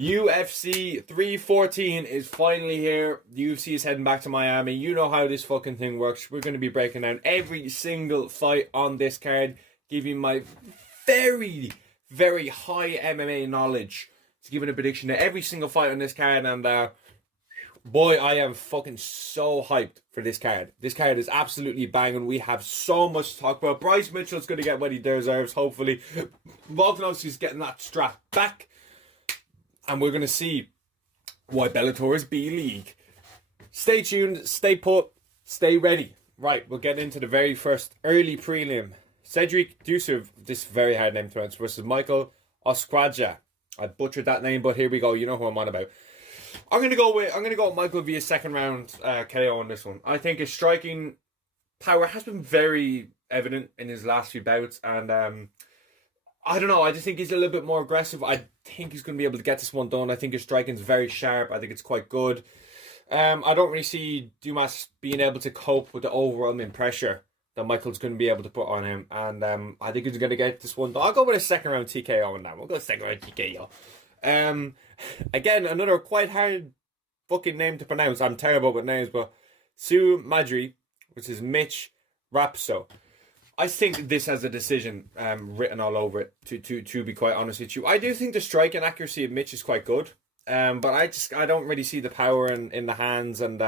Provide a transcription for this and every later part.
UFC 314 is finally here. The UFC is heading back to Miami. You know how this fucking thing works. We're going to be breaking down every single fight on this card, giving my very, very high MMA knowledge to give a prediction to every single fight on this card. And boy, I am fucking so hyped for this card. This card is absolutely banging. We have so much to talk about. Bryce Mitchell's going to get what he deserves, hopefully. Volkanovski's getting that strap back. And we're going to see why Bellator is B-League. Stay tuned, stay put, stay ready. Right, we'll get into the very first early prelim. Cedric Dusev, this very hard name to pronounce, versus Michael Ostraja. I butchered that name, but here we go. You know who I'm on about. I'm gonna go with Michael via second round KO on this one. I think his striking power has been very evident in his last few bouts, and I don't know. I just think he's a little bit more aggressive. I think he's going to be able to get this one done. I think his striking's very sharp. I think it's quite good. I don't really see Dumas being able to cope with the overwhelming pressure that Michael's going to be able to put on him. And I think he's going to get this one done. I'll go with a second round TKO on that. We'll go second round TKO. Again, another quite hard fucking name to pronounce. I'm terrible with names, but Sue Madri, which is Mitch Rapso. I think this has a decision written all over it, to be quite honest with you. I do think the striking accuracy of Mitch is quite good. But I don't really see the power in the hands, and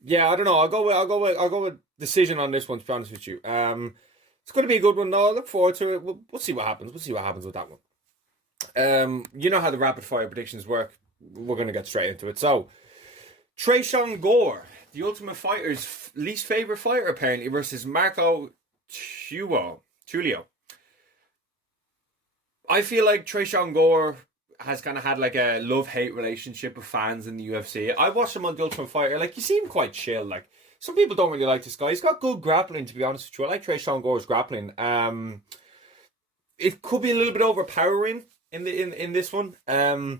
yeah, I don't know. I'll go with decision on this one, to be honest with you. It's going to be a good one though. I look forward to it. We'll see what happens. We'll see what happens with that one. You know how the rapid fire predictions work. We're going to get straight into it. So, Tresean Gore, the Ultimate Fighter's least favorite fighter apparently, versus Marco Tulio. I feel like Tresean Gore has kind of had like a love-hate relationship with fans in the UFC. I watched him on The Ultimate Fighter. Like, he seemed quite chill. Like, some people don't really like this guy. He's got good grappling, to be honest with you. I like Tresean Gore's grappling. It could be a little bit overpowering in this one. I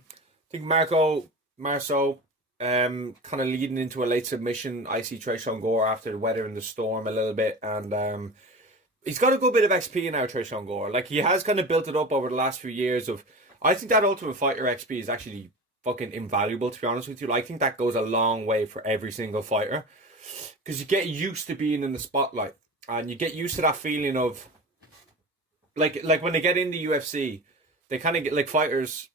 think Marco Marceau kind of leading into a late submission. I see Tresean Gore after the weather and the storm a little bit, and he's got a good bit of XP now, Tresean Gore. Like, he has kind of built it up over the last few years of... I think that Ultimate Fighter XP is actually fucking invaluable, to be honest with you. I think that goes a long way for every single fighter. Because you get used to being in the spotlight. And you get used to that feeling of... Like when they get in the UFC, they kind of get... Like, fighters,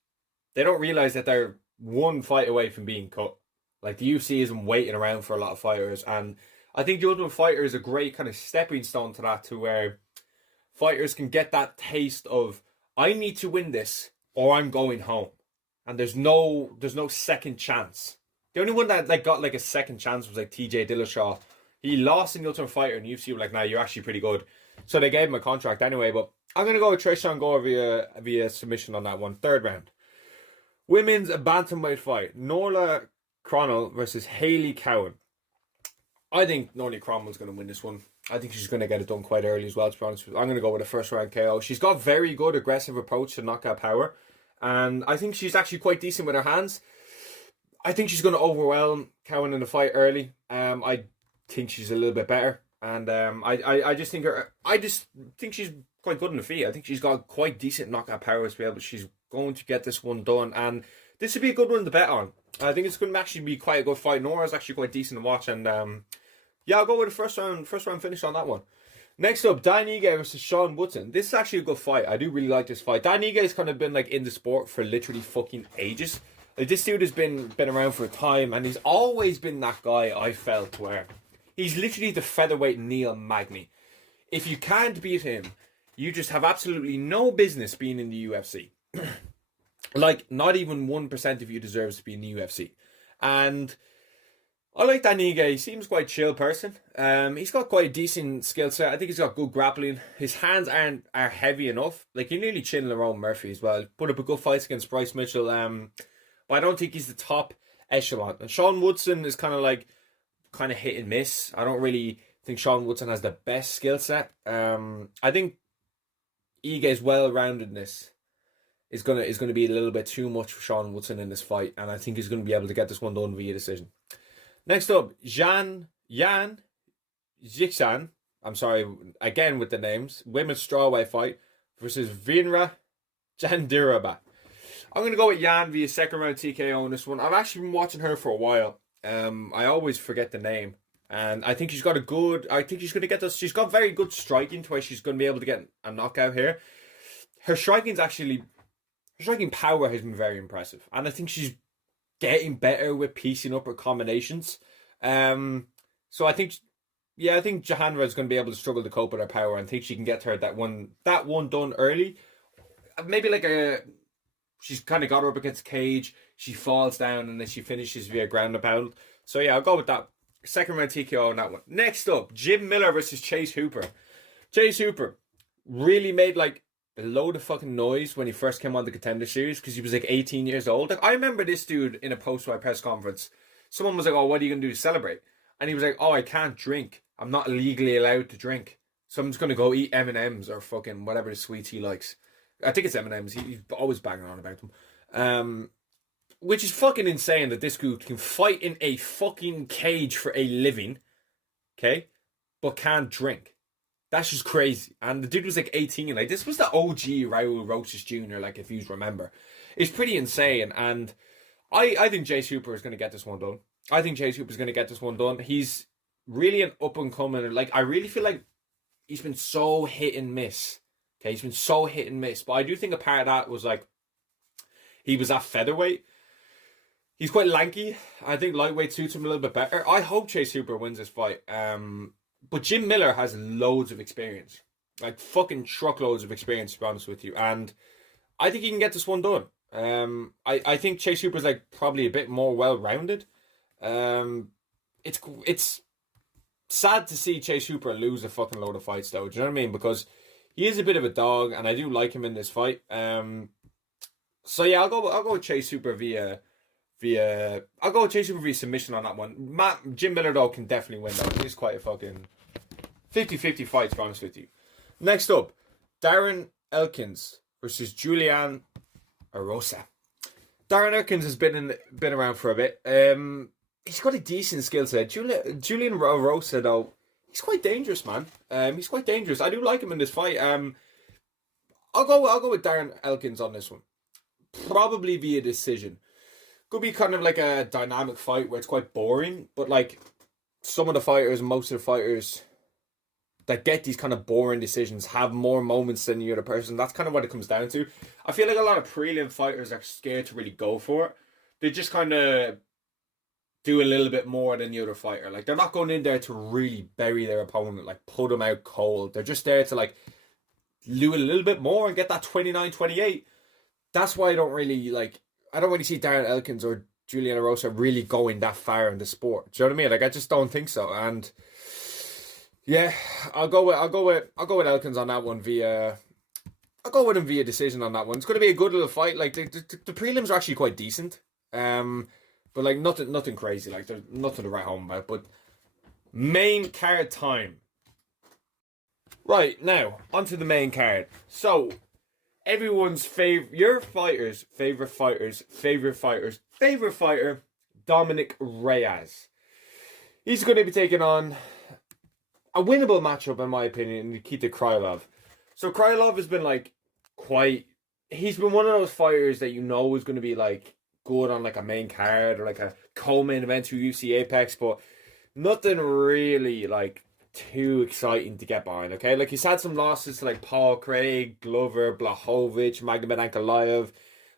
they don't realize that they're one fight away from being cut. Like, the UFC isn't waiting around for a lot of fighters. And I think the Ultimate Fighter is a great kind of stepping stone to that, to where fighters can get that taste of, I need to win this or I'm going home. And there's no second chance. The only one that like got like a second chance was like TJ Dillashaw. He lost in the Ultimate Fighter, and UFC were like, nah, you're actually pretty good. So they gave him a contract anyway. But I'm going to go with Tresean Gore via submission on that one. Third round. Women's bantamweight fight. Norla Cronell versus Hayley Cowan. I think Norlie Cromwell's going to win this one. I think she's going to get it done quite early as well, to be honest with you. I'm going to go with a first round KO. She's got very good aggressive approach to knockout power. And I think she's actually quite decent with her hands. I think she's going to overwhelm Cowan in the fight early. I think she's a little bit better. And I just think she's quite good in the feet. I think she's got quite decent knockout power as well. But she's going to get this one done. And this would be a good one to bet on. I think it's going to actually be quite a good fight. Nora's actually quite decent to watch. And yeah, I'll go with a first round finish on that one. Next up, Dan Ige versus Sean Woodson. This is actually a good fight. I do really like this fight. Dan Ige has kind of been like in the sport for literally fucking ages. Like, this dude has been around for a time, and he's always been that guy, I felt, where he's literally the featherweight Neil Magny. If you can't beat him, you just have absolutely no business being in the UFC. Like, not even 1% of you deserves to be in the UFC. And I like Dan Ige. He seems quite a chill person. He's got quite a decent skill set. I think he's got good grappling. His hands are heavy enough. Like, he nearly chinned Lerone Murphy as well. Put up a good fight against Bryce Mitchell. But I don't think he's the top echelon. And Sean Woodson is kind of hit and miss. I don't really think Sean Woodson has the best skill set. I think Ige's well-roundedness is gonna be a little bit too much for Sean Woodson in this fight, and I think he's gonna be able to get this one done via decision. Next up, Yan Zixan. I'm sorry again with the names. Women's strawweight fight versus Vinra Jandiraba. I'm going to go with Yan via second round TKO on this one. I've actually been watching her for a while. I always forget the name. And I think she's got I think she's going to get this. She's got very good striking to where she's going to be able to get a knockout here. Her striking power has been very impressive. And I think she's getting better with piecing up her combinations. So I think Johanna is going to be able to struggle to cope with her power and think she can get her that one done early. Maybe she's kind of got her up against the cage. She falls down and then she finishes via ground and pound. So yeah, I'll go with that. Second round TKO on that one. Next up, Jim Miller versus Chase Hooper. Chase Hooper really made a load of fucking noise when he first came on the Contender Series because he was 18 years old. I remember this dude in a post-fight press conference. Someone was like, "Oh, what are you going to do to celebrate?" And he was like, "Oh, I can't drink. I'm not legally allowed to drink. So I'm just going to go eat M&Ms or fucking whatever the sweets he likes." I think it's M&Ms. He's always banging on about them. Which is fucking insane that this dude can fight in a fucking cage for a living, okay, but can't drink. That's just crazy. And the dude was 18. This was the OG Raul Rosas Jr., if you remember. It's pretty insane. And I think Chase Hooper is going to get this one done. He's really an up-and-coming. I really feel like he's been so hit and miss. Okay, he's been so hit and miss. But I do think a part of that was, he was at featherweight. He's quite lanky. I think lightweight suits him a little bit better. I hope Chase Hooper wins this fight. But Jim Miller has loads of experience. Fucking truckloads of experience, to be honest with you. And I think he can get this one done. I think Chase Hooper's probably a bit more well-rounded. It's sad to see Chase Hooper lose a fucking load of fights, though. Do you know what I mean? Because he is a bit of a dog, and I do like him in this fight. So yeah, I'll go with Chase Hooper via submission on that one. Jim Miller, though, can definitely win, though. He's quite a fucking 50-50 fight, to be honest with you. Next up, Darren Elkins versus Julian Erosa. Darren Elkins has been around for a bit. He's got a decent skill set. Julian Erosa, though, he's quite dangerous, man. He's quite dangerous. I do like him in this fight. I'll go with Darren Elkins on this one. Probably via decision. Could be kind of a dynamic fight where it's quite boring, but most of the fighters that get these kind of boring decisions have more moments than the other person. That's kind of what it comes down to. I feel like a lot of prelim fighters are scared to really go for it. They just kind of do a little bit more than the other fighter. They're not going in there to really bury their opponent, put them out cold. They're just there to do a little bit more and get that 29-28. That's why I don't really see Darren Elkins or Julian Erosa really going that far in the sport. Do you know what I mean? I just don't think so. And yeah, I'll go with Elkins on that one via. I'll go with him via decision on that one. It's going to be a good little fight. The prelims are actually quite decent. But nothing crazy. There's nothing to write home about. But main card time. Right, now onto the main card. So everyone's your fighters' favorite fighter, Dominic Reyes. He's going to be taking on a winnable matchup, in my opinion, Nikita Krylov. So Krylov has been he's been one of those fighters that is going to be good on a main card or a co-main event through UFC Apex, but nothing really too exciting to get behind, okay? He's had some losses to Paul Craig, Glover, Blachowicz, Magomed Ankalaev,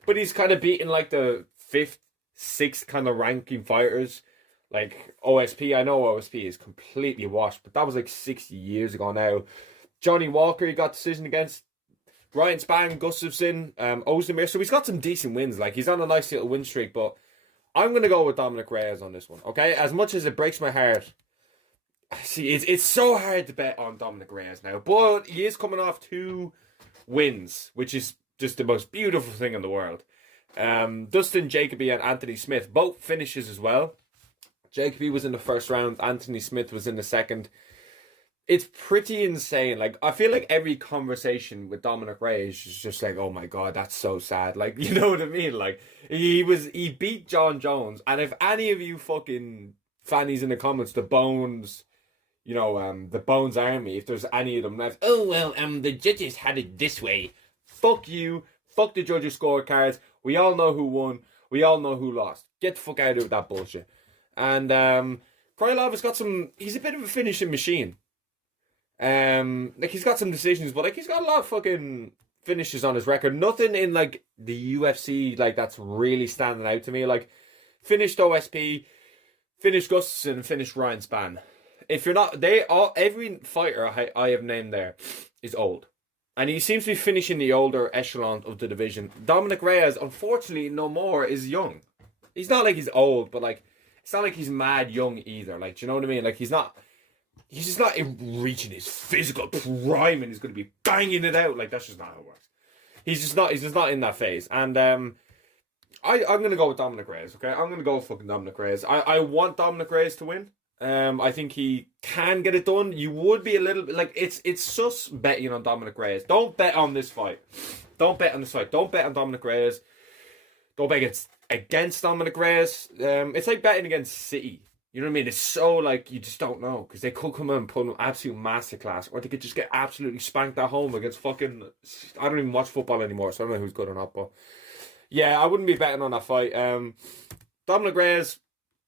but he's kind of beaten the 5th, 6th kind of ranking fighters. OSP, I know OSP is completely washed, but that was 60 years ago now. Johnny Walker, he got decision against. Ryan Spann, Gustafsson, Ozdemir. So he's got some decent wins. He's on a nice little win streak, but I'm going to go with Dominic Reyes on this one, okay? As much as it breaks my heart. See, it's so hard to bet on Dominic Reyes now, but he is coming off 2 wins, which is just the most beautiful thing in the world. Dustin Jacoby and Anthony Smith, both finishes as well. Jacoby was in the first round, Anthony Smith was in the second. It's pretty insane. I feel like every conversation with Dominic Reyes is just oh my God, that's so sad. You know what I mean? He beat John Jones, and if any of you fucking fannies in the comments, the Bones, the Bones Army, if there's any of them left, the judges had it this way. Fuck you. Fuck the judges' scorecards. We all know who won. We all know who lost. Get the fuck out of that bullshit. And Krylov has got some. He's a bit of a finishing machine. Like he's got some decisions, but like he's got a lot of fucking finishes on his record. Nothing in like the UFC like that's really standing out to me. Like finished OSP, finished Gustafsson, finished Ryan Spann. If you're not, every fighter I have named there is old. And he seems to be finishing the older echelon of the division. Dominic Reyes, unfortunately, no more, is young. He's not like he's old, but like, it's not like he's mad young either. Like, do you know what I mean? Like, he's just not reaching his physical prime and he's going to be banging it out. Like, that's just not how it works. He's just not in that phase. And I'm going to go with Dominic Reyes, okay? I'm going to go with fucking Dominic Reyes. I want Dominic Reyes to win. I think he can get it done. You would be a little bit like it's sus betting on Dominic Reyes. Don't bet on this fight. Don't bet on this fight. Don't bet on Dominic Reyes. Don't bet against Dominic Reyes. It's like betting against City. You know what I mean? It's so like you just don't know because they could come in and put an absolute masterclass, or they could just get absolutely spanked at home against fucking. I don't even watch football anymore, so I don't know who's good or not. But yeah, I wouldn't be betting on that fight. Dominic Reyes.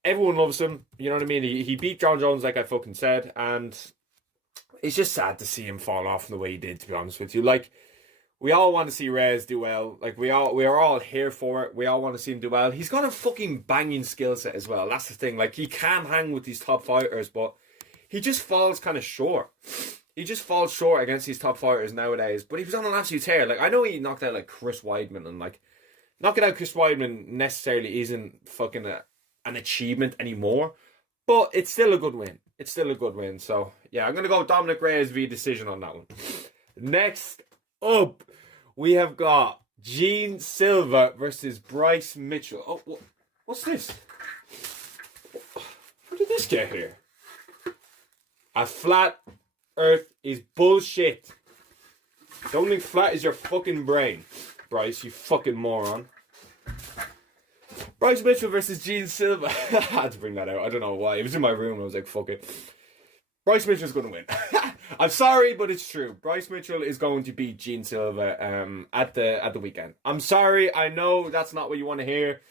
Everyone loves him, you know what I mean? He beat John Jones, like I fucking said, and it's just sad to see him fall off in the way he did, to be honest with you. Like, we all want to see Reyes do well. Like, we are all here for it. We all want to see him do well. He's got a fucking banging skill set as well. That's the thing. Like, he can hang with these top fighters, but he just falls kind of short. He just falls short against these top fighters nowadays. But he was on an absolute tear. Like, I know he knocked out, like, Chris Weidman, and, like, knocking out Chris Weidman necessarily isn't fucking an achievement anymore, but it's still a good win. It's still a good win. So yeah, I'm gonna go Dominic Reyes via decision on that one. Next up, we have got Gene Silva versus Bryce Mitchell. Oh, what's this? How did this get here? A flat earth is bullshit. Don't think flat is your fucking brain, Bryce, you fucking moron. Bryce Mitchell versus Gene Silva. I had to bring that out. I don't know why. It was in my room and I was like, fuck it. Bryce Mitchell's going to win. I'm sorry, but it's true. Bryce Mitchell is going to beat Gene Silva at the weekend. I'm sorry. I know that's not what you want to hear.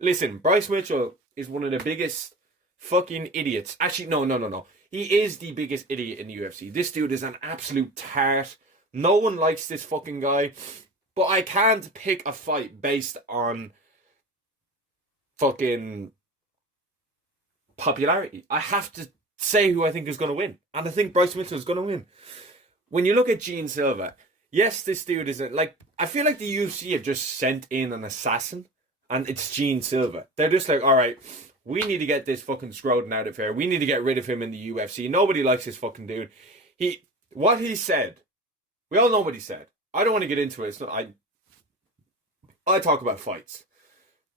Listen, Bryce Mitchell is one of the biggest fucking idiots. Actually, no. He is the biggest idiot in the UFC. This dude is an absolute tart. No one likes this fucking guy. But I can't pick a fight based on fucking popularity. I have to say who I think is going to win. And I think Bryce Mitchell is going to win. When you look at Gene Silva, yes, this dude isn't like, I feel like the UFC have just sent in an assassin and it's Gene Silva. They're just like, all right, we need to get this fucking Scroden out of here. We need to get rid of him in the UFC. Nobody likes this fucking dude. What he said, we all know what he said. I don't want to get into it. It's not, I talk about fights.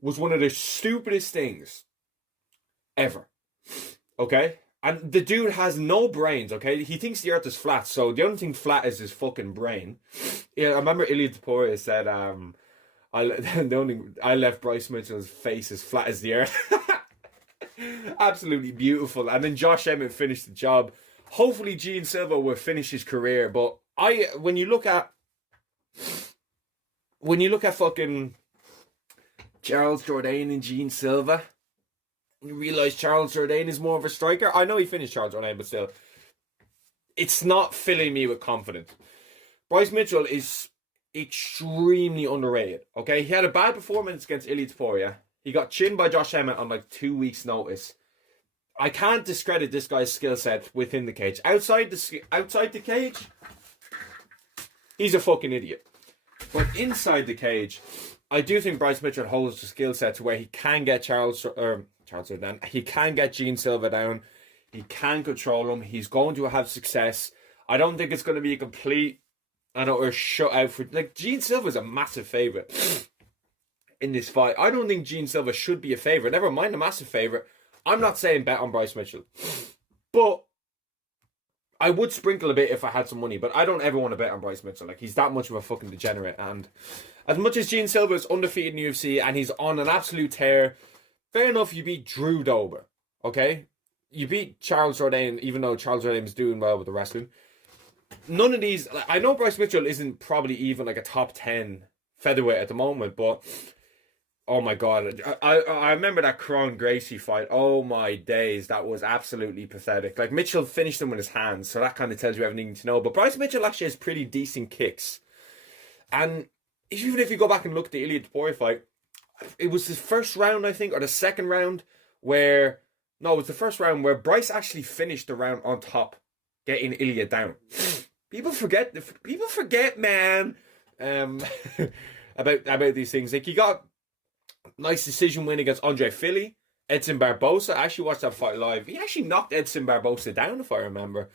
Was one of the stupidest things ever. Okay? And the dude has no brains, okay? He thinks the earth is flat, so the only thing flat is his fucking brain. Yeah, I remember Ilya Taporia said, I left Bryce Mitchell's face as flat as the earth. Absolutely beautiful. And then Josh Emmett finished the job. Hopefully Gene Silva will finish his career, but when you look at fucking Charles Jourdain and Gene Silva, you realise Charles Jourdain is more of a striker. I know he finished Charles Jourdain, but still, it's not filling me with confidence. Bryce Mitchell is extremely underrated, okay? He had a bad performance against Ilya Taporia. He got chinned by Josh Emmett on like 2 weeks' notice. I can't discredit this guy's skill set within the cage. Outside the cage, he's a fucking idiot. But inside the cage, I do think Bryce Mitchell holds the skill set to where he can get Charles Jourdain. He can get Gene Silva down. He can control him. He's going to have success. I don't think it's going to be a complete, or shut out for, like, Gene Silva is a massive favourite in this fight. I don't think Gene Silva should be a favourite. Never mind a massive favourite. I'm not saying bet on Bryce Mitchell. But I would sprinkle a bit if I had some money, but I don't ever want to bet on Bryce Mitchell. Like, he's that much of a fucking degenerate. And as much as Gene Silva is undefeated in the UFC and he's on an absolute tear, fair enough, you beat Drew Dober, okay? You beat Charles Jourdain, even though Charles Jourdain is doing well with the wrestling. None of these, I know Bryce Mitchell isn't probably even like a top 10 featherweight at the moment, but Oh my god, I remember that Kron Gracie fight. Oh my days, that was absolutely pathetic. Like Mitchell finished him with his hands, so that kind of tells you everything you need to know. But Bryce Mitchell actually has pretty decent kicks, and even if you go back and look at the Ilya Topuria fight, it was the first round, I think, or the second round where no, it was the first round where Bryce actually finished the round on top, getting Ilya down. People forget, man, about these things. Like he got nice decision win against Andre Fili. Edson Barbosa, I actually watched that fight live. He actually knocked Edson Barbosa down, if I remember.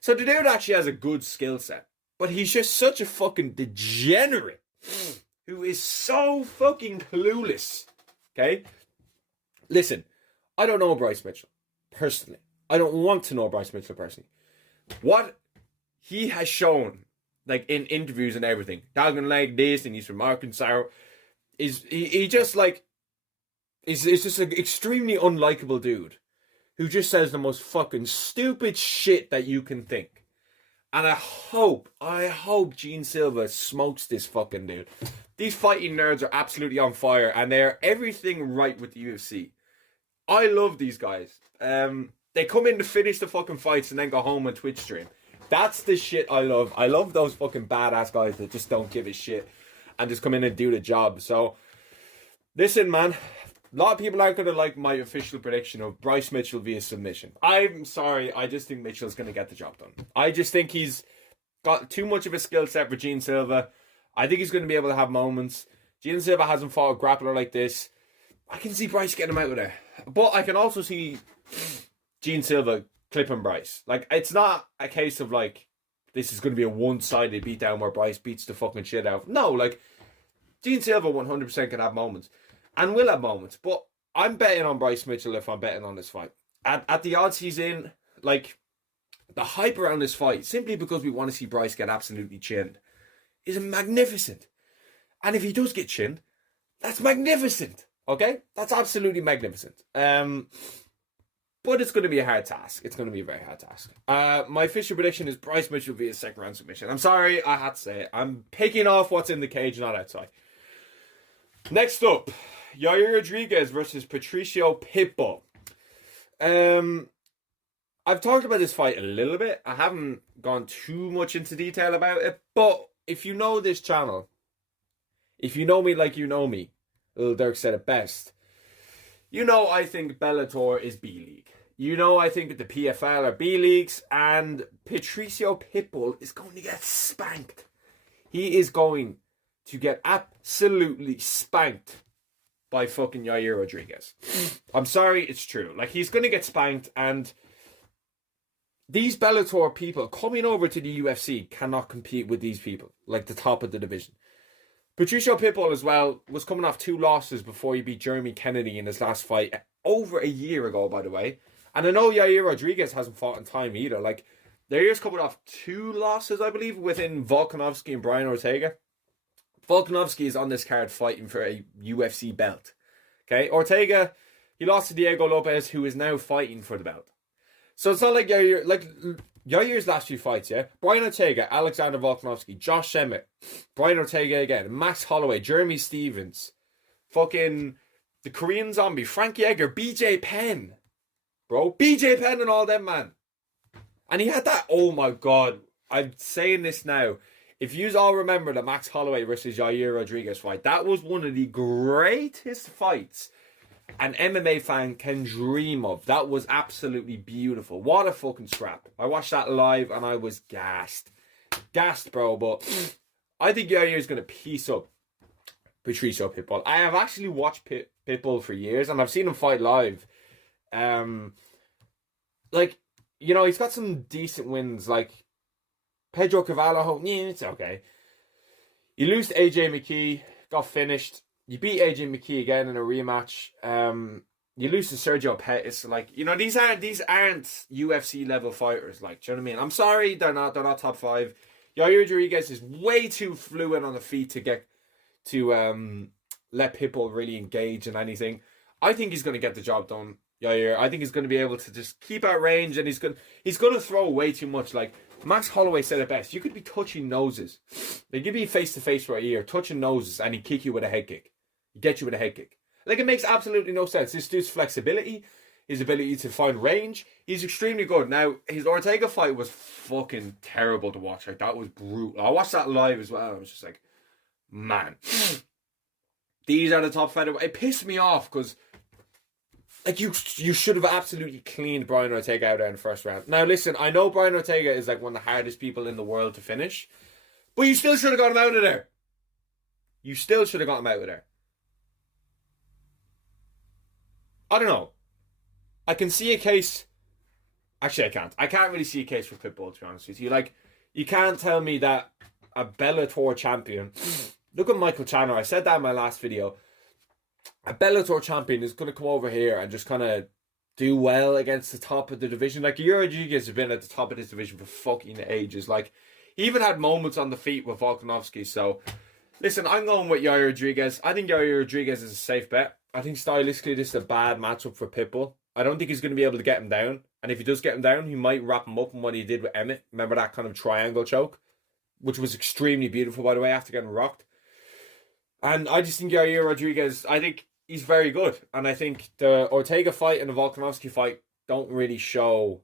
So the dude actually has a good skill set. But he's just such a fucking degenerate who is so fucking clueless. Okay? Listen, I don't know Bryce Mitchell personally. I don't want to know Bryce Mitchell personally. What he has shown, like in interviews and everything, talking like this, and he's from Arkansas, is he just like is just an extremely unlikable dude who just says the most fucking stupid shit that you can think. And I hope Gene Silva smokes this fucking dude. These fighting nerds are absolutely on fire, and they're everything right with the UFC. I love these guys. They come in to finish the fucking fights and then go home and Twitch stream. That's the shit I love. I love those fucking badass guys that just don't give a shit and just come in and do the job. So, listen, man. A lot of people aren't going to like my official prediction of Bryce Mitchell via submission. I'm sorry. I just think Mitchell's going to get the job done. I just think he's got too much of a skill set for Gene Silva. I think he's going to be able to have moments. Gene Silva hasn't fought a grappler like this. I can see Bryce getting him out with it. But I can also see Gene Silva clipping Bryce. Like, it's not a case of, like, this is going to be a one-sided beatdown where Bryce beats the fucking shit out. No, like, Gene Silva 100% can have moments. And will have moments. But I'm betting on Bryce Mitchell if I'm betting on this fight. At the odds he's in, like, the hype around this fight, simply because we want to see Bryce get absolutely chinned, is magnificent. And if he does get chinned, that's magnificent. Okay? That's absolutely magnificent. But it's going to be a hard task. It's going to be a very hard task. My official prediction is Bryce Mitchell via second round submission. I'm sorry, I had to say it. I'm picking off what's in the cage, not outside. Next up, Yair Rodriguez versus Patricio Pitbull. I've talked about this fight a little bit. I haven't gone too much into detail about it. But if you know this channel, if you know me like you know me, Lil Durk said it best. You know I think Bellator is B-League. You know I think the PFL are B-Leagues. And Patricio Pitbull is going to get spanked. He is going to get absolutely spanked by fucking Yair Rodriguez. I'm sorry, it's true. Like, he's going to get spanked, and these Bellator people coming over to the UFC cannot compete with these people, like the top of the division. Patricio Pitbull as well was coming off 2 losses before he beat Jeremy Kennedy in his last fight over a year ago, by the way. And I know Yair Rodriguez hasn't fought in time either. Like, Yair's coming off 2 losses, I believe, within Volkanovski and Brian Ortega. Volkanovski is on this card fighting for a UFC belt. Okay, Ortega, he lost to Diego Lopes, who is now fighting for the belt. So it's not like Yair, like Yair's last few fights, yeah? Brian Ortega, Alexander Volkanovski, Josh Emmett, Brian Ortega again, Max Holloway, Jeremy Stevens, fucking the Korean Zombie, Frankie Edgar, BJ Penn. Bro, BJ Penn and all them, man. And he had that, oh my god, I'm saying this now. If you all remember the Max Holloway versus Yair Rodriguez fight, that was one of the greatest fights an MMA fan can dream of. That was absolutely beautiful. What a fucking scrap. I watched that live and I was gassed. Gassed, bro. But I think Yair is going to piece up Patricio Pitbull. I have actually watched Pitbull for years and I've seen him fight live. Like, you know, he's got some decent wins. Like, Pedro Cavallo, yeah, it's okay. You lose to AJ McKee, got finished. You beat AJ McKee again in a rematch. You lose to Sergio Pettis. Like, you know, these aren't UFC level fighters. Like, do you know what I mean? I'm sorry, they're not top 5. Yair Rodriguez is way too fluid on the feet to let Pitbull really engage in anything. I think he's going to get the job done, Yair. I think he's going to be able to just keep out range, and he's going to throw way too much. Like, Max Holloway said it best. You could be touching noses. Like, you'd be face to face right here, touching noses, and he'd kick you with a head kick. get you with a head kick. Like, it makes absolutely no sense. This dude's flexibility, his ability to find range, he's extremely good. Now, his Ortega fight was fucking terrible to watch. Like, that was brutal. I watched that live as well. I was just like, man, these are the top featherweight. It pissed me off because, like, you should have absolutely cleaned Brian Ortega out there in the first round. Now, listen, I know Brian Ortega is like one of the hardest people in the world to finish, but you still should have got him out of there. You still should have got him out of there. I don't know. I can see a case. Actually, I can't. I can't really see a case for Pitbull, to be honest with you. Like, you can't tell me that a Bellator champion. Look at Michael Chandler. I said that in my last video. A Bellator champion is going to come over here and just kind of do well against the top of the division. Like, Yair Rodriguez has been at the top of this division for fucking ages. Like, he even had moments on the feet with Volkanovski. So, listen, I'm going with Yair Rodriguez. I think Yair Rodriguez is a safe bet. I think stylistically this is a bad matchup for Pitbull. I don't think he's going to be able to get him down. And if he does get him down, he might wrap him up in what he did with Emmett. Remember that kind of triangle choke? Which was extremely beautiful, by the way, after getting rocked. And I just think Yair Rodriguez, I think he's very good. And I think the Ortega fight and the Volkanovski fight don't really show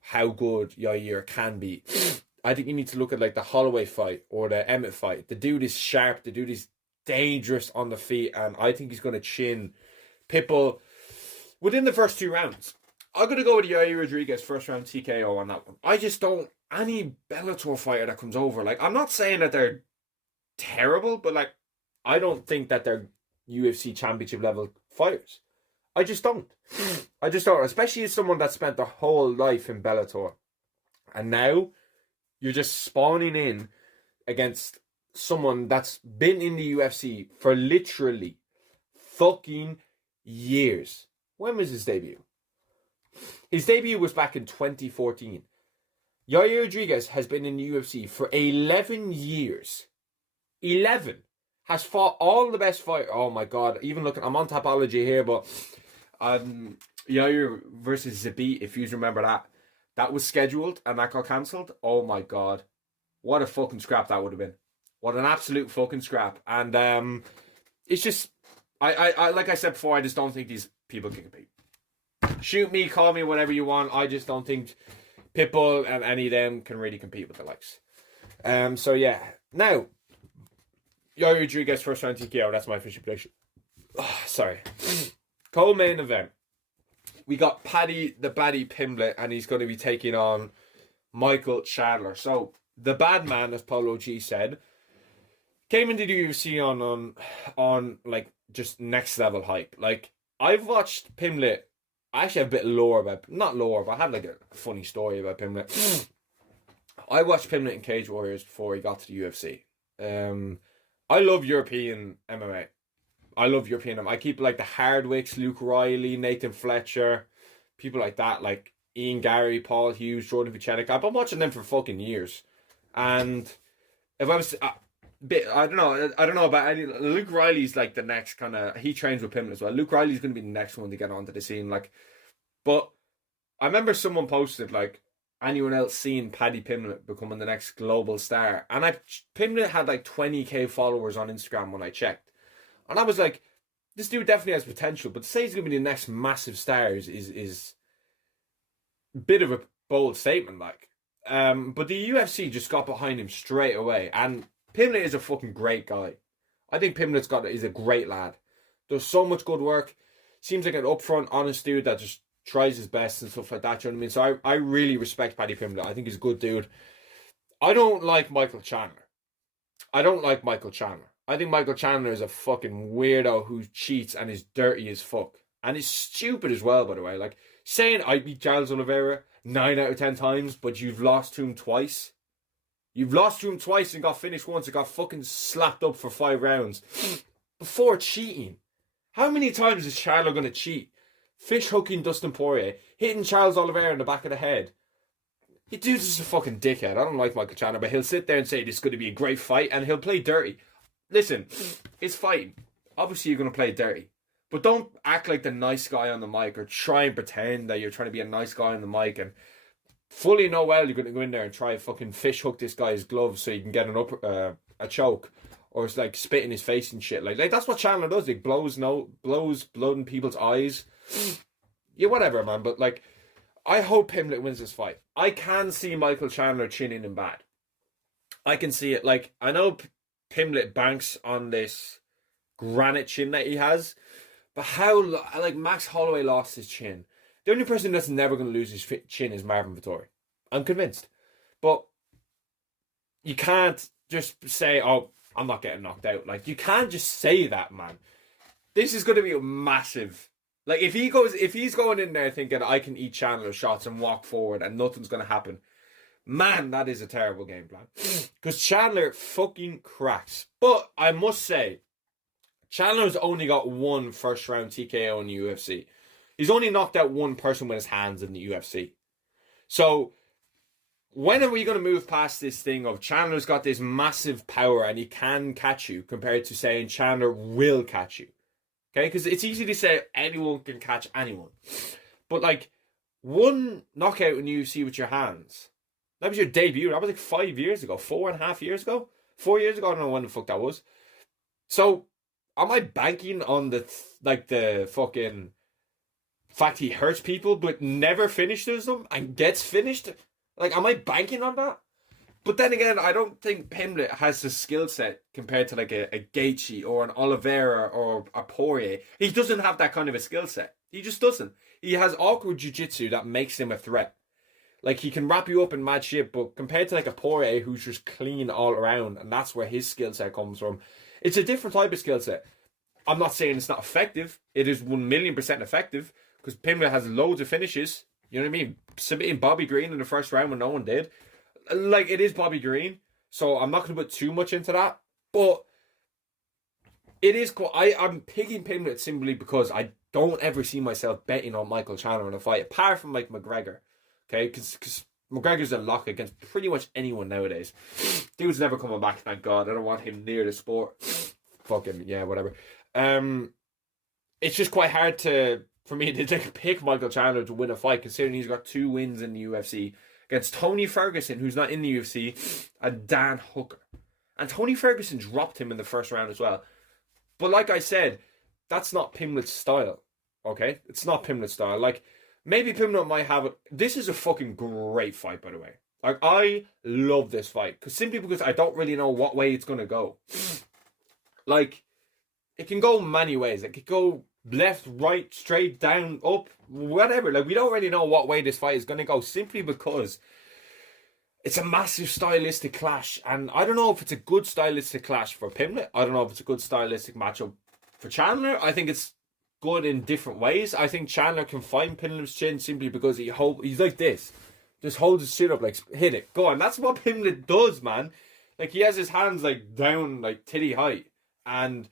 how good Yair can be. I think you need to look at like the Holloway fight or the Emmett fight. The dude is sharp. The dude is dangerous on the feet. And I think he's going to chin Pitbull within the first 2 rounds. I'm going to go with Yair Rodriguez first round TKO on that one. I just don't, any Bellator fighter that comes over, like, I'm not saying that they're terrible, but like, I don't think that they're UFC championship level fighters. I just don't. Especially as someone that spent their whole life in Bellator. And now you're just spawning in against someone that's been in the UFC for literally fucking years. When was his debut? His debut was back in 2014. Yair Rodriguez has been in the UFC for 11 years. 11. Has fought all the best fighters. Oh my god. Even looking, I'm on Topology here, but Yair versus Zabit, if you remember that. That was scheduled and that got cancelled. Oh my god. What a fucking scrap that would have been. What an absolute fucking scrap. And it's just, I like I said before, I just don't think these people can compete. Shoot me, call me, whatever you want. I just don't think Pitbull and any of them can really compete with the likes. So yeah. Now, Yair Rodriguez first round TKO. That's my official prediction. Oh, sorry. Co-main event. We got Paddy the Baddy Pimblett, and he's going to be taking on Michael Chandler. So the bad man, as Polo G said, came into the UFC on like just next level hype. Like, I've watched Pimblett. I actually have a bit of lore about, not lore, but I have like a funny story about Pimblett. I watched Pimblett in Cage Warriors before he got to the UFC. I love European MMA. I love European MMA. I keep like the Hardwicks, Luke Riley, Nathan Fletcher, people like that, like Ian Gary, Paul Hughes, Jordan Vucenic. I've been watching them for fucking years. And if I was I don't know about any. Luke Riley's like the next kind of. He trains with Pimblett as well. Luke Riley's going to be the next one to get onto the scene. Like, but I remember someone posted like, anyone else seen Paddy Pimblett becoming the next global star? And Pimblett had like 20k followers on Instagram when I checked, and I was like, this dude definitely has potential. But to say he's going to be the next massive star is a bit of a bold statement, like. But the UFC just got behind him straight away, and Pimblett is a fucking great guy. I think Pimblett is a great lad. Does so much good work. Seems like an upfront, honest dude that just tries his best and stuff like that. You know what I mean? So I really respect Paddy Pimblett. I think he's a good dude. I don't like Michael Chandler. I think Michael Chandler is a fucking weirdo who cheats and is dirty as fuck. And is stupid as well, by the way. Like, saying I beat Charles Oliveira 9 out of 10 times, but you've lost to him twice. You've lost to him twice and got finished once and got fucking slapped up for 5 rounds. Before cheating. How many times is Charlo going to cheat? Fish hooking Dustin Poirier. Hitting Charles Oliveira in the back of the head. He dude's just a fucking dickhead. I don't like Michael Chandler, but he'll sit there and say this is going to be a great fight and he'll play dirty. Listen, it's fighting. Obviously you're going to play dirty. But don't act like the nice guy on the mic or try and pretend that you're trying to be a nice guy on the mic and fully know well you're going to go in there and try and fucking fish hook this guy's gloves so you can get a choke or it's like spit in his face and shit. Like that's what Chandler does. He blows blood in people's eyes. Yeah, whatever, man. But like, I hope Pimlet wins this fight. I can see Michael Chandler chinning him bad. I can see it. Like, I know Pimlet banks on this granite chin that he has, but how, like, Max Holloway lost his chin. The only person that's never going to lose his chin is Marvin Vettori. I'm convinced. But you can't just say, oh, I'm not getting knocked out. Like, you can't just say that, man. This is going to be a massive... Like, if he's going in there thinking, I can eat Chandler shots and walk forward and nothing's going to happen, man, that is a terrible game plan. Because Chandler fucking cracks. But I must say, Chandler's only got one first round TKO in the UFC. He's only knocked out one person with his hands in the UFC. So, when are we going to move past this thing of Chandler's got this massive power and he can catch you, compared to saying Chandler will catch you? Okay, because it's easy to say anyone can catch anyone. But like, one knockout in UFC with your hands, that was your debut. That was like 5 years ago, 4.5 years ago, 4 years ago. I don't know when the fuck that was. So, am I banking on the fucking fact he hurts people but never finishes them and gets finished? Like, am I banking on that? But then again, I don't think Pimlet has the skill set compared to like a Gaethje or an Oliveira or a Poirier. He doesn't have that kind of a skill set. He just doesn't. He has awkward jiu-jitsu that makes him a threat. Like, he can wrap you up in mad shit, but compared to like a Poirier who's just clean all around, and that's where his skill set comes from, it's a different type of skill set. I'm not saying it's not effective. It is 1,000,000% effective, because Pimlet has loads of finishes. You know what I mean? Submitting Bobby Green in the first round when no one did. Like, it is Bobby Green, so I'm not going to put too much into that. But it is cool. I'm picking Pimlet simply because I don't ever see myself betting on Michael Chandler in a fight, apart from like McGregor. Okay, because McGregor's a lock against pretty much anyone nowadays. Dude's never coming back, thank God. I don't want him near the sport. Fucking, yeah, whatever. It's just quite hard for me to pick Michael Chandler to win a fight, considering he's got 2 wins in the UFC against Tony Ferguson, who's not in the UFC, and Dan Hooker. And Tony Ferguson dropped him in the first round as well. But like I said, that's not Pimlet's style. Okay? It's not Pimlet's style. Like, maybe Pimlet might have it. This is a fucking great fight, by the way. Like, I love this fight. Simply because I don't really know what way it's going to go. Like, it can go many ways. It could go left, right, straight, down, up, whatever. Like, we don't really know what way this fight is going to go, simply because it's a massive stylistic clash. And I don't know if it's a good stylistic clash for Pimlet. I don't know if it's a good stylistic matchup for Chandler. I think it's good in different ways. I think Chandler can find Pimlet's chin simply because he's like this. Just holds his chin up, like, hit it, go on. That's what Pimlet does, man. Like, he has his hands, like, down, like, titty height. And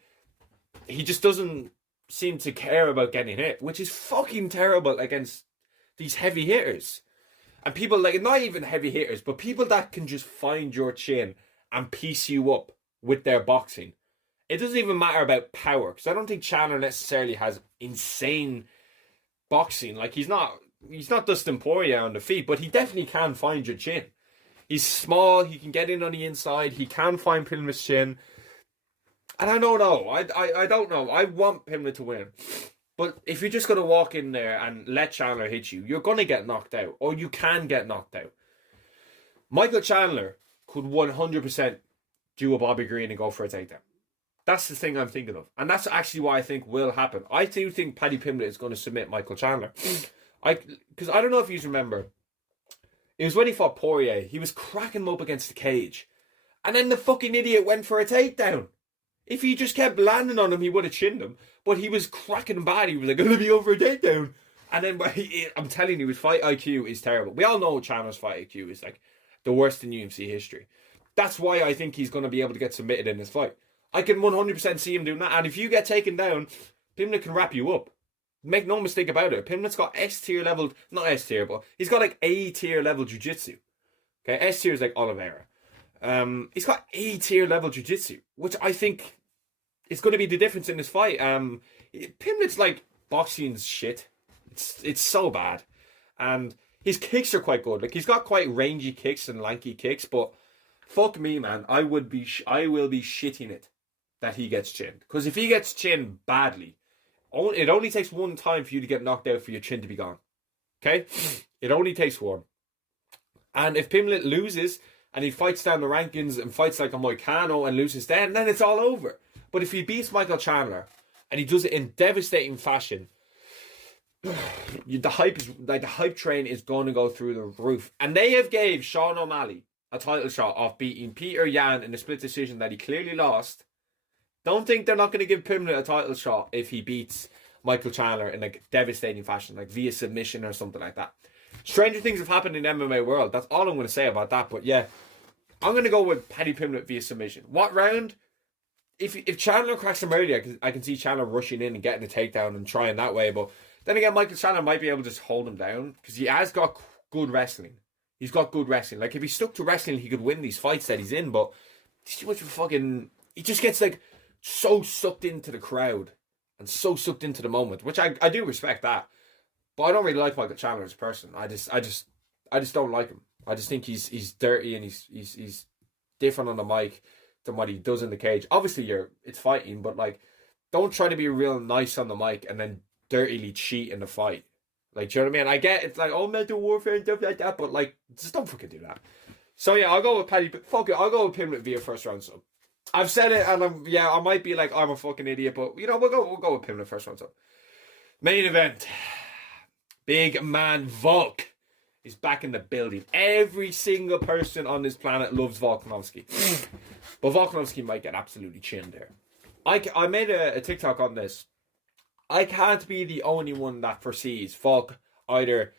he just doesn't seem to care about getting hit, which is fucking terrible against these heavy hitters. And people, like, not even heavy hitters, but people that can just find your chin and piece you up with their boxing. It doesn't even matter about power, because I don't think Chandler necessarily has insane boxing. Like, he's not Dustin Poirier on the feet, but he definitely can find your chin. He's small, he can get in on the inside, he can find Pimlet's chin. And I don't know. I don't know. I want Pimlet to win. But if you're just going to walk in there and let Chandler hit you, you're going to get knocked out. Or you can get knocked out. Michael Chandler could 100% do a Bobby Green and go for a takedown. That's the thing I'm thinking of. And that's actually what I think will happen. I do think Paddy Pimlet is going to submit Michael Chandler. Because I don't know if you remember. It was when he fought Poirier. He was cracking him up against the cage. And then the fucking idiot went for a takedown. If he just kept landing on him, he would have chinned him. But he was cracking him bad. He was like, going to be over a takedown. And then, I'm telling you, his fight IQ is terrible. We all know Chandler's fight IQ is like the worst in UFC history. That's why I think he's going to be able to get submitted in this fight. I can 100% see him doing that. And if you get taken down, Pimlet can wrap you up. Make no mistake about it. Pimlet's got S-tier level, not S-tier, but he's got like A-tier level jiu-jitsu. Okay, S-tier is like Oliveira. He's got A-tier level jiu-jitsu, which I think is going to be the difference in this fight. Pimlet's like boxing's shit. It's so bad. And his kicks are quite good. Like, he's got quite rangy kicks and lanky kicks, but fuck me, man. I will be shitting it that he gets chinned. Because if he gets chinned badly, it only takes one time for you to get knocked out for your chin to be gone. Okay? It only takes one. And if Pimlet loses and he fights down the rankings and fights like a Moicano and loses then it's all over. But if he beats Michael Chandler and he does it in devastating fashion, the hype train is going to go through the roof. And they have gave Sean O'Malley a title shot off beating Peter Yan in a split decision that he clearly lost. Don't think they're not going to give Pimlet a title shot if he beats Michael Chandler in like devastating fashion, like via submission or something like that. Stranger things have happened in the MMA world. That's all I'm going to say about that. But yeah, I'm going to go with Paddy Pimlet via submission. What round? If Chandler cracks him earlier, I can see Chandler rushing in and getting a takedown and trying that way. But then again, Michael Chandler might be able to just hold him down because he has got good wrestling. He's got good wrestling. Like if he stuck to wrestling, he could win these fights that he's in. But he's too much of a fucking. He just gets like so sucked into the crowd and so sucked into the moment, which I do respect that. But I don't really like Michael Chandler as a person. I just don't like him. I just think he's dirty and he's different on the mic than what he does in the cage. Obviously, it's fighting, but like, don't try to be real nice on the mic and then dirtily cheat in the fight. Like, do you know what I mean? I get it's like, oh, mental warfare and stuff like that, but like, just don't fucking do that. So yeah, I'll go with Paddy. Fuck it, I'll go with Pimlet via first round sub. I've said it, and I might be like I'm a fucking idiot, but you know we'll go with Pimlet first round sub. Main event. Big man Volk is back in the building. Every single person on this planet loves Volkanovski. But Volkanovski might get absolutely chinned there. I made a TikTok on this. I can't be the only one that foresees Volk either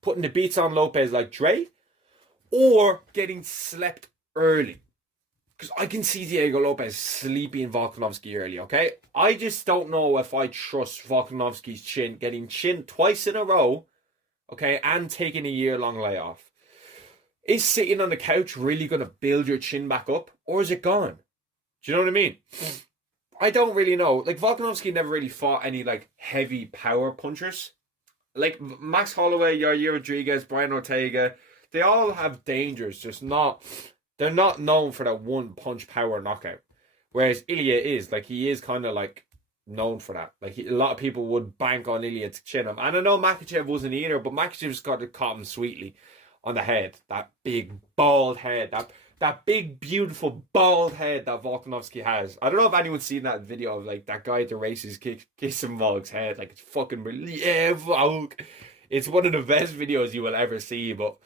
putting the beats on Lopes like Dre or getting slept early. Because I can see Diego Lopes sleeping Volkanovski early, okay? I just don't know if I trust Volkanovski's chin getting chinned twice in a row, okay, and taking a year-long layoff. Is sitting on the couch really going to build your chin back up, or is it gone? Do you know what I mean? I don't really know. Like, Volkanovski never really fought any, like, heavy power punchers. Like, Max Holloway, Yair Rodriguez, Brian Ortega, they all have dangers, just not... They're not known for that one punch power knockout. Whereas Ilya is. Like, he is kind of, like, known for that. Like, a lot of people would bank on Ilya to chin him. And I know Makhachev wasn't either, but Makhachev's got to caught him sweetly on the head. That big, bald head. That big, beautiful, bald head that Volkanovski has. I don't know if anyone's seen that video of, like, that guy at the races kissing Volk's head. Like, it's fucking... Yeah, Volk. It's one of the best videos you will ever see, but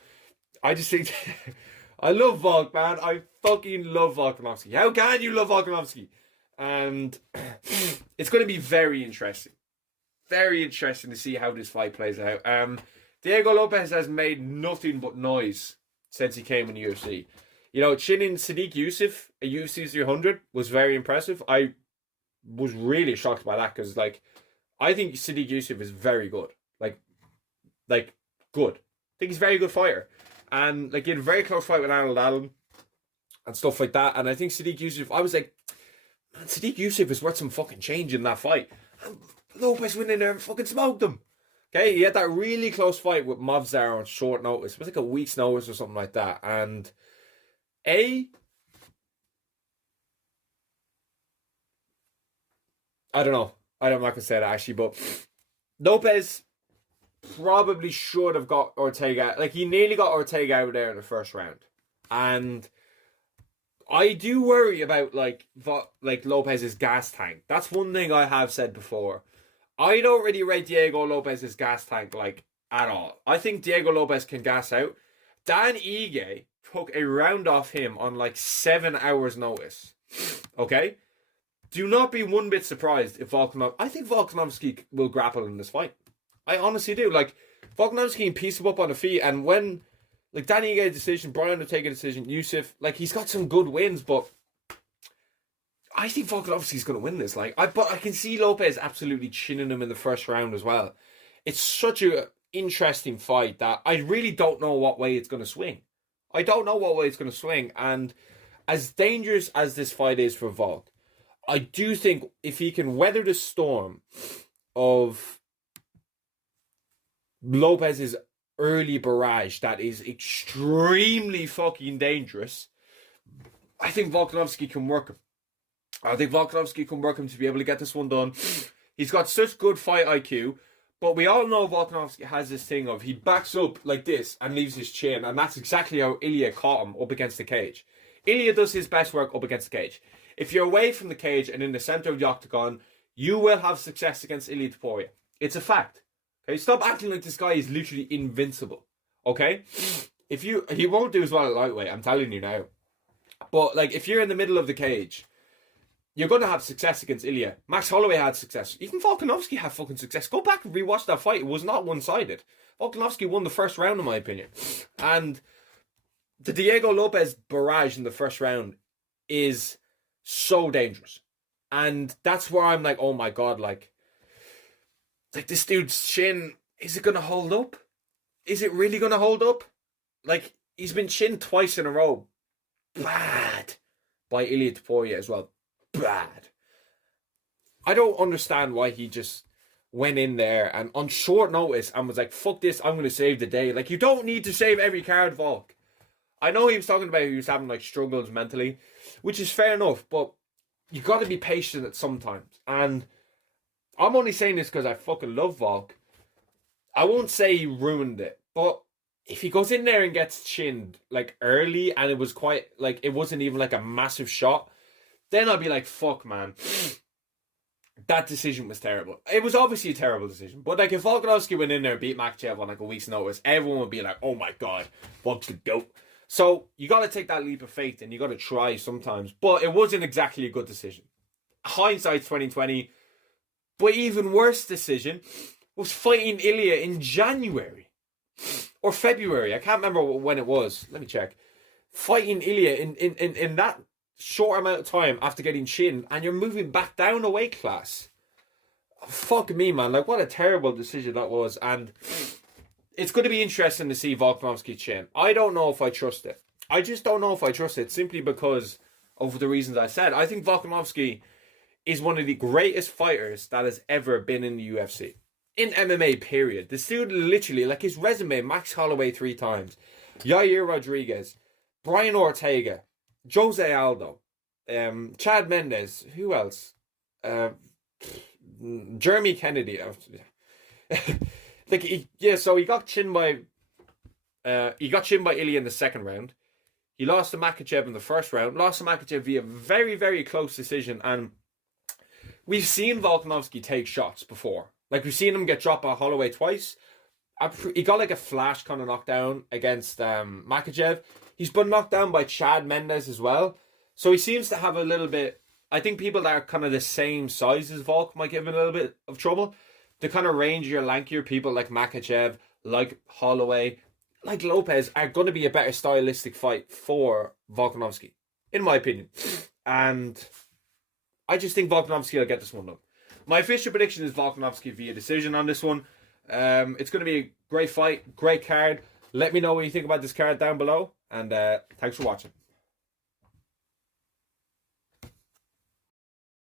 I just think... I love Volk, man. I fucking love Volkanovski. How can you love Volkanovski? And it's going to be very interesting. Very interesting to see how this fight plays out. Diego Lopes has made nothing but noise since he came in the UFC. You know, chinning Sadiq Youssef at UFC 300 was very impressive. I was really shocked by that because, like, I think Sadiq Youssef is very good. Like, good. I think he's a very good fighter. And, like, he had a very close fight with Arnold Allen and stuff like that. And I think Sadiq Youssef, I was like, man, Sadiq Youssef is worth some fucking change in that fight. And Lopes went in there and fucking smoked him. Okay, he had that really close fight with Movzar on short notice. It was like a week's notice or something like that. And, I don't know. I'm not going to say that, actually. But Lopes... probably should have got Ortega. Like, he nearly got Ortega out there in the first round. And I do worry about, like Lopez's gas tank. That's one thing I have said before. I don't really rate Diego Lopez's gas tank, like, at all. I think Diego Lopes can gas out. Dan Ige took a round off him on, like, 7 hours notice. Okay? Do not be one bit surprised if Volkanovski... I think Volkanovski will grapple in this fight. I honestly do. Like, Volkanovski can piece him up on the feet, and when, like, Danny get a decision, Brian will take a decision, Youssef, like, he's got some good wins, but I think Volkanovski's going to win this. Like, but I can see Lopes absolutely chinning him in the first round as well. It's such a interesting fight that I really don't know what way it's going to swing. I don't know what way it's going to swing, and as dangerous as this fight is for Volk, I do think if he can weather the storm of Lopez's early barrage that is extremely fucking dangerous, I think Volkanovski can work him. I think Volkanovski can work him to be able to get this one done. He's got such good fight IQ, but we all know Volkanovski has this thing of he backs up like this and leaves his chin, and that's exactly how Ilya caught him up against the cage. Ilya does his best work up against the cage. If you're away from the cage and in the center of the octagon, you will have success against Ilya Topuria. It's a fact. Okay, stop acting like this guy is literally invincible. Okay, he won't do as well at lightweight. I'm telling you now. But like, if you're in the middle of the cage, you're going to have success against Ilya. Max Holloway had success. Even Volkanovski had fucking success. Go back and rewatch that fight. It was not one-sided. Volkanovski won the first round, in my opinion. And the Diego Lopes barrage in the first round is so dangerous. And that's where I'm like, oh my God, like this dude's chin, is it going to hold up? Is it really going to hold up? Like, he's been chinned twice in a row. Bad. By Ilya Topuria as well. Bad. I don't understand why he just went in there and on short notice and was like, fuck this, I'm going to save the day. Like, you don't need to save every card, Volk. I know he was talking about he was having like struggles mentally, which is fair enough, but you got to be patient at sometimes. And I'm only saying this because I fucking love Volk. I won't say he ruined it, but if he goes in there and gets chinned like early and it was quite like, it wasn't even like a massive shot, then I'd be like, fuck, man. That decision was terrible. It was obviously a terrible decision. But like, if Volkanovski went in there and beat Makhachev on like a week's notice, everyone would be like, oh my God, Volk's the GOAT. So you got to take that leap of faith and you got to try sometimes. But it wasn't exactly a good decision. Hindsight's 2020. But even worse decision was fighting Ilya in January. Or February. I can't remember when it was. Let me check. Fighting Ilya in that short amount of time after getting chinned, and you're moving back down a weight class. Fuck me, man. Like, what a terrible decision that was. And it's going to be interesting to see Volkanovski chin. I don't know if I trust it. I just don't know if I trust it, simply because of the reasons I said. I think Volkanovski is one of the greatest fighters that has ever been in the UFC. In MMA, period. This dude literally, like, his resume, Max Holloway 3 times, Yair Rodriguez, Brian Ortega, Jose Aldo, Chad Mendes, who else? Jeremy Kennedy. So he got chinned by Ilya in the second round. He lost to Makhachev in the first round. Lost to Makhachev via very, very close decision. And we've seen Volkanovski take shots before. Like, we've seen him get dropped by Holloway twice. He got like a flash kind of knockdown against Makhachev. He's been knocked down by Chad Mendes as well. So he seems to have a little bit... I think people that are kind of the same size as Volk might give him a little bit of trouble. The kind of rangier, lankier people like Makhachev, like Holloway, like Lopes are going to be a better stylistic fight for Volkanovski, in my opinion. And I just think Volkanovski will get this one done. My official prediction is Volkanovski via decision on this one. It's going to be a great fight, great card. Let me know what you think about this card down below. And thanks for watching.